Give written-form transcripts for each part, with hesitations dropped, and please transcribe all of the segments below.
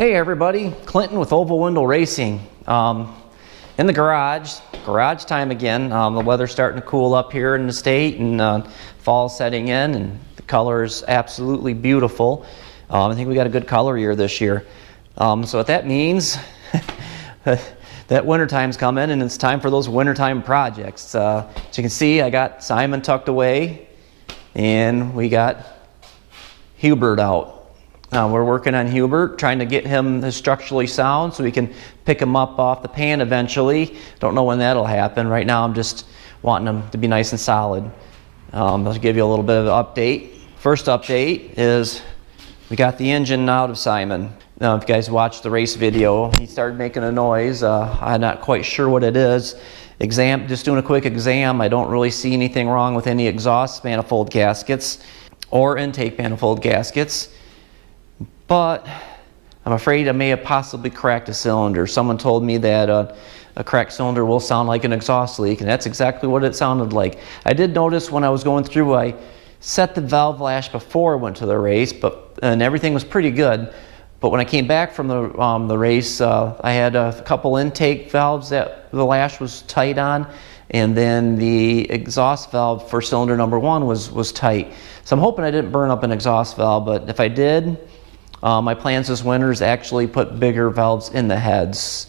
Hey everybody, Clinton with Oval Window Racing. In the garage time again. The weather's starting to cool up here in the state, and fall setting in, and the color is absolutely beautiful. I think we got a good color year this year. So what that means, that wintertime's coming, and it's time for those wintertime projects. As you can see, I got Simon tucked away, and we got Hubert out. We're working on Hubert, trying to get him structurally sound so we can pick him up off the pan eventually. Don't know when that'll happen. Right now I'm just wanting him to be nice and solid. I'll give you a little bit of an update. First update is we got the engine out of Simon. Now if you guys watched the race video, he started making a noise. I'm not quite sure what it is. Just doing a quick exam, I don't really see anything wrong with any exhaust manifold gaskets or intake manifold gaskets. But I'm afraid I may have possibly cracked a cylinder. Someone told me that a cracked cylinder will sound like an exhaust leak, and that's exactly what it sounded like. I did notice when I was going through, I set the valve lash before I went to the race, and everything was pretty good. But when I came back from the race, I had a couple intake valves that the lash was tight on, and then the exhaust valve for cylinder number 1 was tight. So I'm hoping I didn't burn up an exhaust valve, but if I did, my plans this winter is actually put bigger valves in the heads,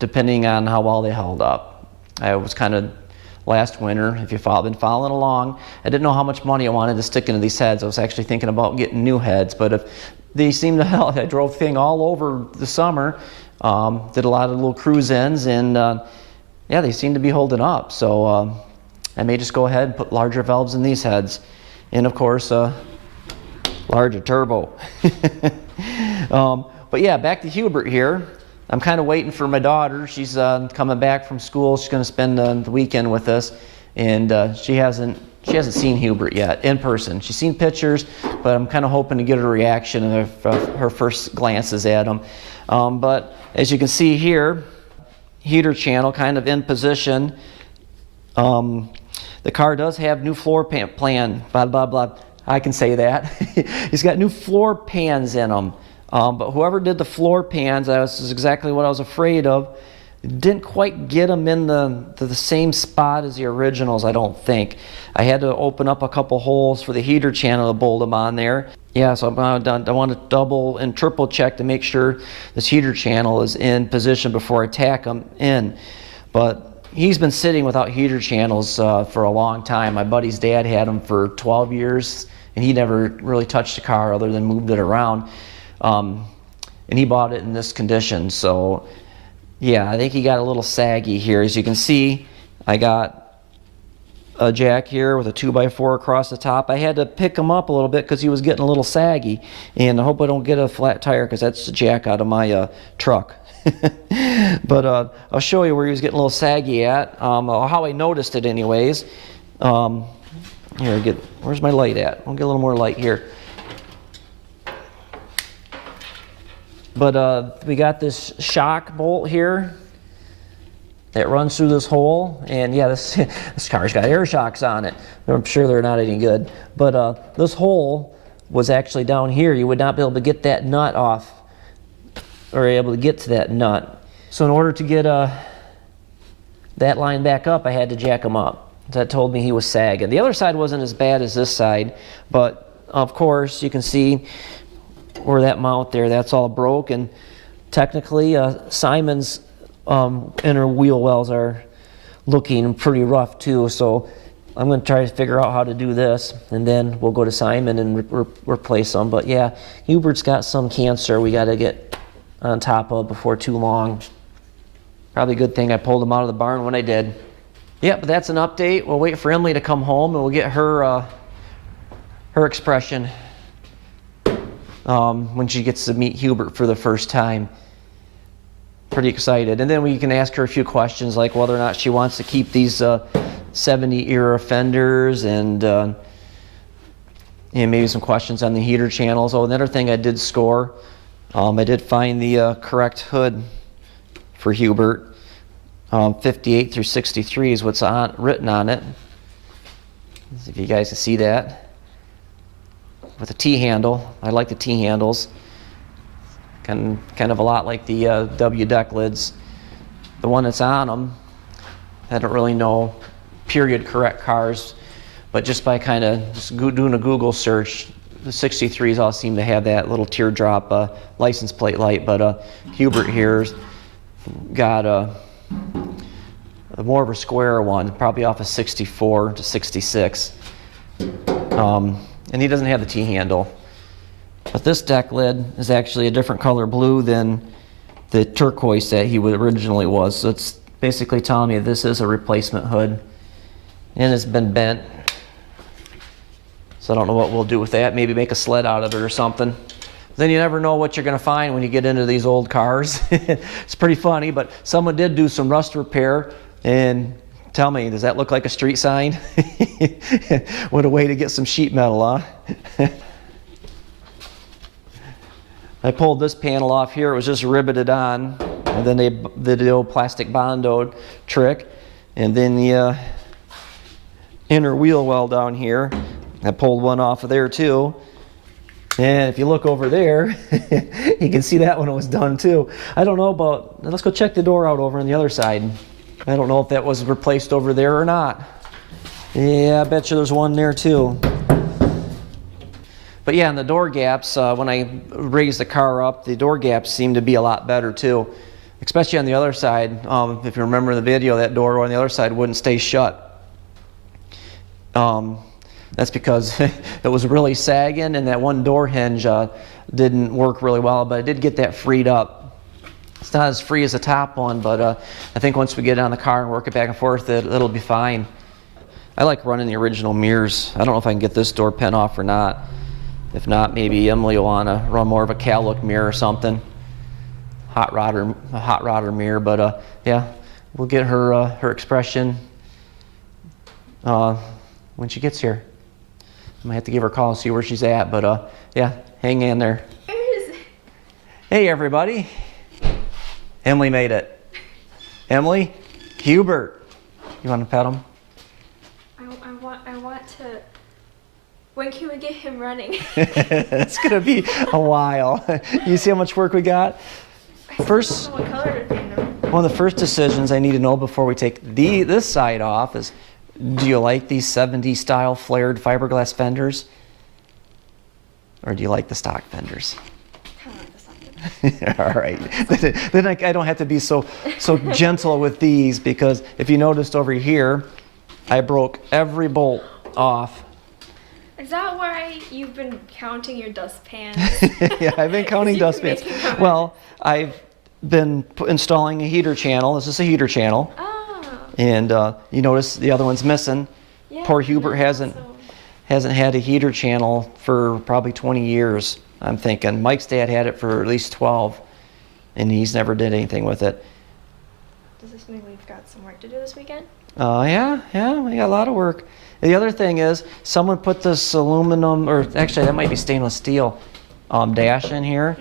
depending on how well they held up. I was kind of, last winter, if you've been following along, I didn't know how much money I wanted to stick into these heads. I was actually thinking about getting new heads, but if they seem to help, I drove thing all over the summer, did a lot of little cruise-ins, and yeah, they seem to be holding up. So I may just go ahead and put larger valves in these heads. And of course, larger turbo. But yeah, back to Hubert here. I'm kind of waiting for my daughter. She's coming back from school. She's going to spend the weekend with us, and she hasn't seen Hubert yet in person. She's seen pictures, but I'm kind of hoping to get her reaction of her first glances at them. But as you can see here, heater channel kind of in position. The car does have new floor plan. Blah blah blah. I can say that. He's got new floor pans in them. But whoever did the floor pans, this is exactly what I was afraid of. Didn't quite get them in the same spot as the originals, I don't think. I had to open up a couple holes for the heater channel to bolt them on there. Yeah, so I want to double and triple check to make sure this heater channel is in position before I tack them in. But he's been sitting without heater channels for a long time. My buddy's dad had them for 12 years, and he never really touched the car other than moved it around. And he bought it in this condition. So yeah, I think he got a little saggy here. As you can see, I got a jack here with a 2x4 across the top. I had to pick him up a little bit because he was getting a little saggy, and I hope I don't get a flat tire because that's the jack out of my truck. But I'll show you where he was getting a little saggy at, how I noticed it anyways. Here, where's my light at? I'll get a little more light here. But we got this shock bolt here that runs through this hole, and yeah, this car's got air shocks on it. I'm sure they're not any good, but this hole was actually down here. You would not be able to get that nut off, or able to get to that nut. So in order to get that line back up, I had to jack him up. That told me he was sagging. The other side wasn't as bad as this side, but of course you can see where that mount there, that's all broke, and technically Simon's inner wheel wells are looking pretty rough too. So I'm going to try to figure out how to do this, and then we'll go to Simon and replace them. But yeah, Hubert's got some cancer we got to get on top of before too long. Probably a good thing I pulled him out of the barn when I did. Yeah, but that's an update. We'll wait for Emily to come home, and we'll get her expression when she gets to meet Hubert for the first time. Pretty excited. And then we can ask her a few questions, like whether or not she wants to keep these 70-era fenders, and maybe some questions on the heater channels. Oh, another thing I did score, I did find the correct hood for Hubert. 58 through 63 is what's written on it. If you guys can see that. With a T-handle. I like the T-handles. kind of a lot like the W deck lids. The one that's on them, I don't really know period correct cars, but just by kind of just doing a Google search, the 63s all seem to have that little teardrop license plate light, but Hubert here's got a more of a square one, probably off a 64 to 66. And he doesn't have the T-handle. But this deck lid is actually a different color blue than the turquoise that he originally was. So it's basically telling me this is a replacement hood. And it's been bent. So I don't know what we'll do with that. Maybe make a sled out of it or something. Then you never know what you're going to find when you get into these old cars. It's pretty funny, but someone did do some rust repair. And tell me, does that look like a street sign? What a way to get some sheet metal, huh? I pulled this panel off here. It was just riveted on. And then they did the old plastic Bondo trick. And then the inner wheel well down here. I pulled one off of there too. And if you look over there, you can see that when it was done too. I don't know about, let's go check the door out over on the other side. I don't know if that was replaced over there or not. Yeah, I bet you there's one there too. But yeah, and the door gaps, when I raised the car up, the door gaps seem to be a lot better too. Especially on the other side. If you remember the video, that door on the other side wouldn't stay shut. That's because it was really sagging and that one door hinge didn't work really well, but I did get that freed up. It's not as free as the top one, but I think once we get it on the car and work it back and forth, it'll be fine. I like running the original mirrors. I don't know if I can get this door pin off or not. If not, maybe Emily will want to run more of a cow look mirror or something. A hot rodder mirror, but yeah, we'll get her her expression when she gets here. I might have to give her a call and see where she's at, but yeah, hang in there. Hey everybody. Emily made it. Emily, Hubert, you want to pet him? I want to. When can we get him running? It's gonna be a while. You see how much work we got? First, what color to paint him. one of the first decisions I need to know before we take this side off is, do you like these 70s style flared fiberglass fenders? Or do you like the stock fenders? All right. Then I don't have to be so gentle with these, because if you noticed over here, I broke every bolt off. Is that why you've been counting your dustpans? Yeah, I've been counting dustpans. Well, I've been installing a heater channel. This is a heater channel. Oh. And you notice the other one's missing. Yeah, Poor Hubert hasn't had a heater channel for probably 20 years. I'm thinking Mike's dad had it for at least 12, and he's never did anything with it. Does this mean we've got some work to do this weekend? Yeah, we got a lot of work. And the other thing is, someone put this aluminum, or actually that might be stainless steel, dash in here.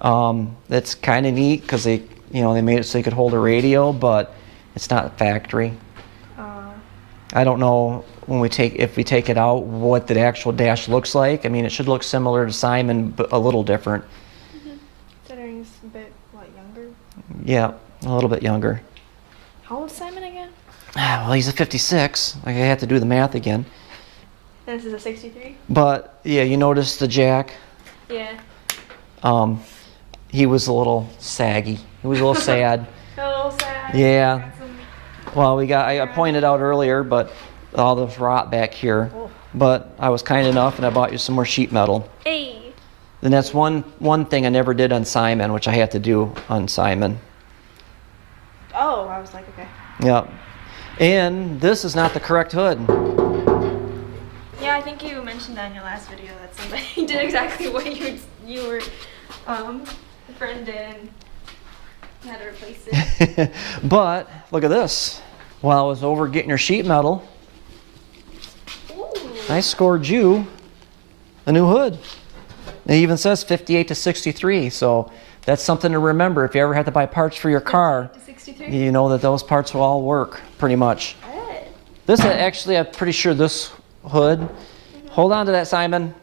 Mm-hmm. That's kind of neat because they made it so you could hold a radio, but it's not factory. I don't know if we take it out what the actual dash looks like. I mean, it should look similar to Simon, but a little different. Mm-hmm. Considering he's a bit younger. Yeah, a little bit younger. How old is Simon again? Well, he's a 56. I have to do the math again. And this is a 63? But yeah, you notice the jack? Yeah. He was a little saggy. He was a little sad. A little sad. Yeah. Well, I pointed out earlier, but all this rot back here. Oh. But I was kind enough, and I bought you some more sheet metal. Hey. And that's one thing I never did on Simon, which I have to do on Simon. Oh, I was like, okay. Yeah. And this is not the correct hood. Yeah, I think you mentioned that in your last video that somebody did exactly what you were friend did and had to replace it. But look at this. While I was over getting your sheet metal, Ooh. I scored you a new hood. It even says 58 to 63, so that's something to remember if you ever have to buy parts for your car. 63? You know that those parts will all work pretty much. Good. This actually, I'm pretty sure this hood. Hold on to that, Simon.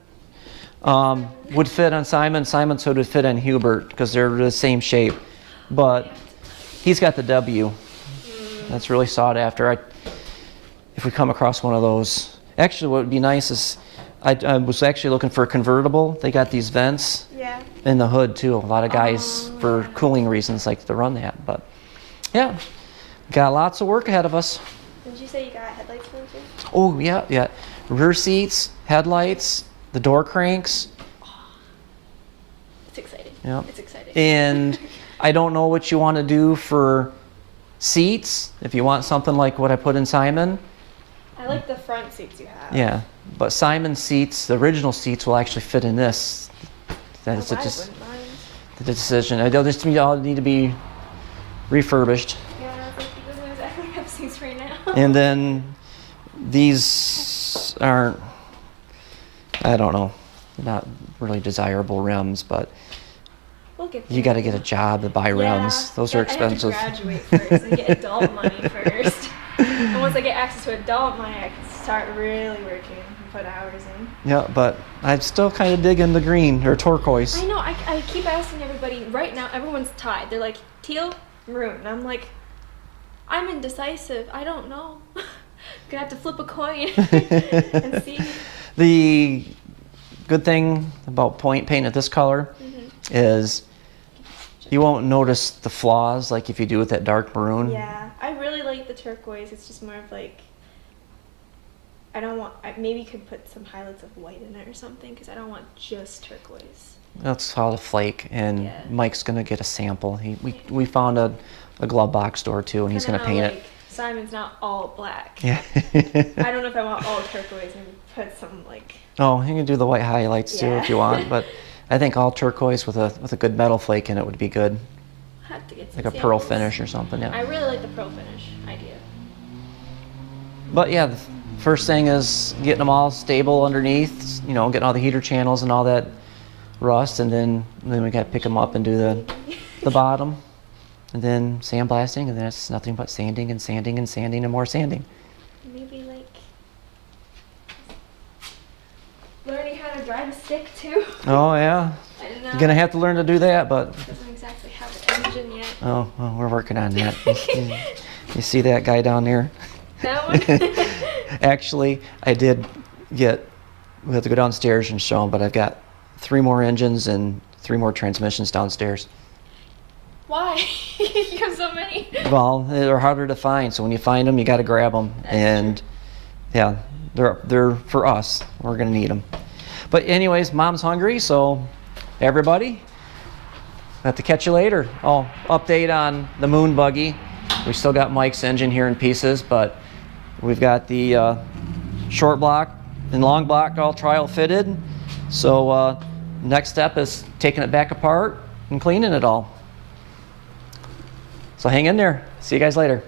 Would fit on Simon. Simon's hood would fit on Hubert because they're the same shape. But he's got the W. That's really sought after. If we come across one of those. Actually, what would be nice is I was actually looking for a convertible. They got these vents in the hood too. A lot of guys, for cooling reasons, like to run that. But yeah, got lots of work ahead of us. Did you say you got headlights for them too? Oh, yeah. Rear seats, headlights, the door cranks. It's exciting. Yeah. It's exciting. And I don't know what you want to do for seats. If you want something like what I put in Simon. I like the front seats you have. Yeah. But Simon's seats, the original seats, will actually fit in this. That's I just wouldn't mind. the decision. I know this all need to be refurbished. Yeah, I was like, he doesn't exactly have seats right now. And then these aren't, I don't know, not really desirable rims, but We'll get you got to get a job to buy rims. Those are expensive. I have to graduate first and get adult money first. And once I get access to adult money, I can start really working and put hours in. Yeah, but I'm still kind of digging the green or turquoise. I know. I keep asking everybody. Right now, everyone's tied. They're like, teal, maroon. And I'm like, I'm indecisive. I don't know. Gonna have to flip a coin and see. The good thing about paint of this color is you won't notice the flaws like if you do with that dark maroon. Yeah, I really like the turquoise. It's just more of like, I don't want, I maybe could put some highlights of white in it or something because I don't want just turquoise. That's how the flake, and Yeah. Mike's gonna get a sample. We found a glove box store too, and he's gonna paint it. Simon's not all black. Yeah. I don't know if I want all turquoise and put some like. Oh, you can do the white highlights too if you want, but I think all turquoise with a good metal flake in it would be good, I have to get some like a pearl samples. finish or something. I Yeah. really like the pearl finish idea. But yeah, the first thing is getting them all stable underneath. You know, getting all the heater channels and all that rust, and then we got to pick them up and do the bottom, and then sandblasting, and then it's nothing but sanding and sanding and sanding and more sanding. Maybe like learning how to drive a stick too. Oh yeah, I don't know. you're gonna have to learn to do that, but Doesn't exactly have an engine yet. oh, well, we're working on that. You see that guy down there? That one? Actually, I did get. We have to go downstairs and show him, but I've got 3 more engines and 3 more transmissions downstairs. Why? You have so many. Well, they're harder to find, so when you find them, you got to grab them. And yeah, they're for us. We're gonna need them. But anyways, Mom's hungry, so everybody, I have to catch you later. Oh, update on the moon buggy. We still got Mike's engine here in pieces, but we've got the short block and long block all trial fitted. So next step is taking it back apart and cleaning it all. So hang in there. See you guys later.